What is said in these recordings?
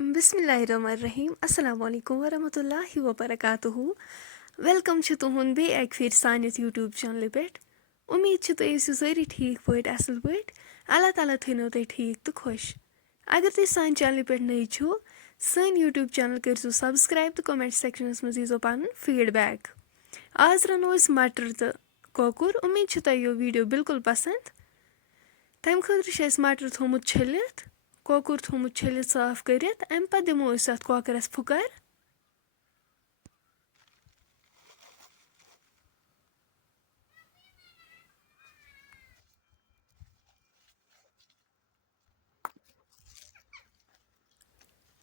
बिस्मिल्लाहिर्रहमानिर्रहीम अस्सलाम वालेकुम वरहमतुल्लाहि वबरकातुहू वेलकम छ तुहुंद बे एक फिर सानिस यूट्यूब चैनल पे उम्मीद छ तुम ऐसी सारी ठीक पट असल पट अल्लाह ताला थो तुम ठीक तो खुश अगर तुम सान चैनल पे नई छो सन यूट्यूब चैनल करो सब्सक्राइब तो कमेंट सेक्शनस मज दीजो पन फीडबैक आज रनो मटर तो कोकुर उम्मीद छ तुम यो वीडियो बिल्कुल पसंद तम खतर मटर थोमुत छलित कोकुर थोमुत छलित साफ करित अम पे दिमो अत कोकरस फुकर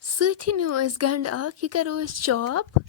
सथी नो गंड यह करो चॉप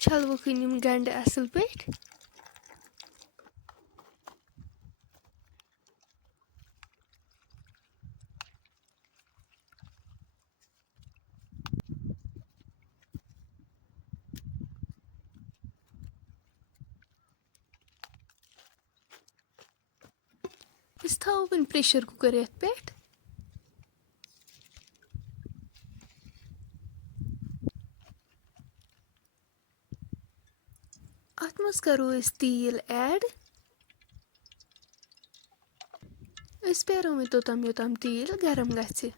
छलवुन गंड असल पे थो वन प्रेशर कुकर ये पे अत मज करो तेल ऐड पेरो तोतम योतम तेल गरम गि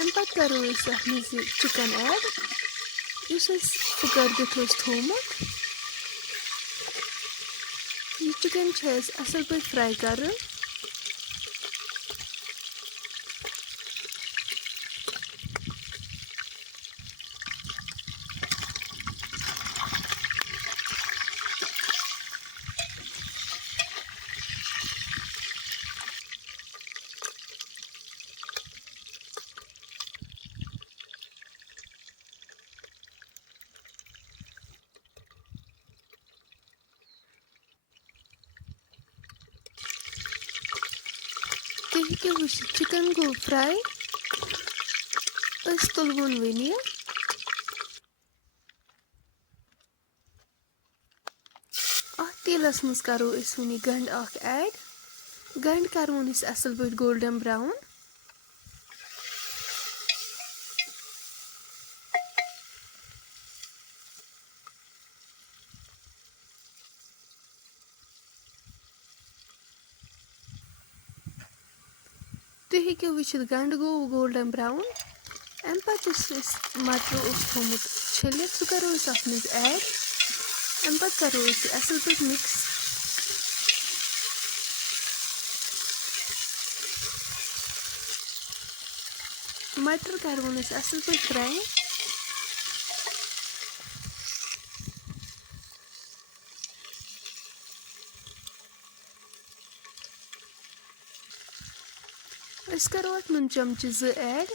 अम पे करो चिकन ऐड इस फुकर दिथ थोमुत यह चिकन असल पे फ्राई कर तुम चिकन गो फ्राई तुलवन वन तेलस मज करो वन गंड ऐड गंड करोन असल पे गोल्डन ब्राउन तुम हेको वुचित गंड गो गोल्डन ब्राउन अम पे मटर थोमुत छलित सह करो अत मज ऐड अम पे करो असल पे मिक्स मटर करोन असल पे फ्राई करो अत नून चमचे 2 ऐड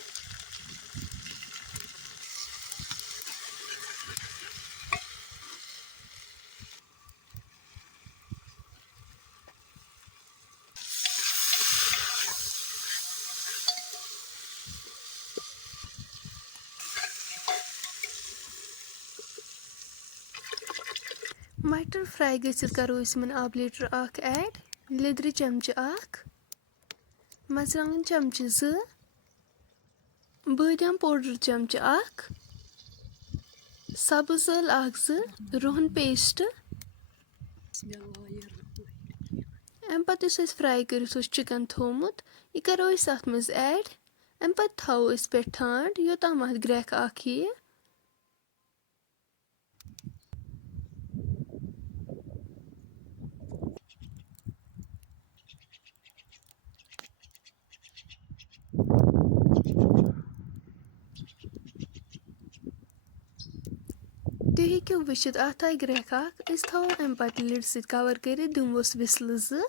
मटर फ्राई गसित करो आब लीटर ऐड लिद्र चमचे मरचांगन चमचे 2 बादाम पाउडर चमचे सब्ज ٲl 2 रोहन पेस्ट अम पे फ्राई कर चिकन थोमुत यह करो अत मज ऐड अम पे थो पे ठंड योताम अत ग्रेख यी تُہۍ ہیٚکِو وٕچھِتھ اَتھ آیہِ گرٛٮ۪کھ اَکھ أسۍ تھاوو اَمہِ پَتہٕ لِڈ سۭتۍ کَوَر کٔرِتھ دِموس وِسلہٕ 2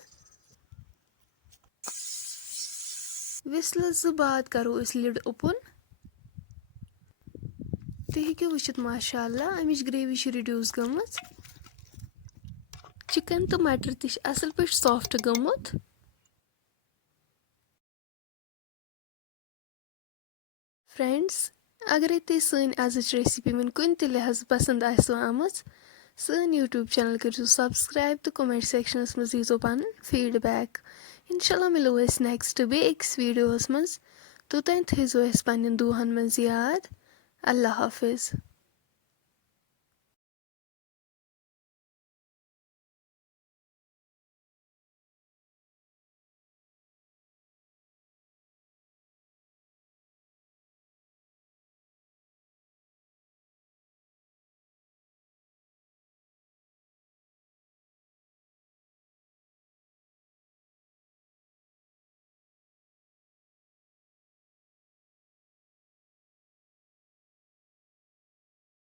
وِسلہٕ 2 بعد کَرو أسۍ لِڈ اوپُن تُہۍ ہیٚکِو وٕچھِتھ ماشاء اللہ اَمِچ گرٛیوی چھِ رِڈیوٗس گٔمٕژ چِکَن تہٕ مَٹر تہِ چھِ اَصٕل پٲٹھۍ سافٹ گوٚمُت فرٛٮ۪نٛڈٕس اگرَے تُہۍ سٲنۍ أزِچ ریسِپی وۄنۍ کُنہِ تہِ لحاظہٕ پَسنٛد آسِوٕ آمٕژ سٲنۍ یوٗٹیوٗب چَنَل کٔرۍزیو سَبسکرایب تہٕ کومٮ۪نٛٹ سٮ۪کشَنَس منٛز دیٖزیو پَنُن فیٖڈبیک اِنشاء اللہ مِلو أسۍ نٮ۪کسٹ بیٚیہِ أکِس ویٖڈیووَس منٛز توٚتام تھٲیزیو اَسہِ پنٛنٮ۪ن دُعاہَن منٛز یاد اللہ حافِظ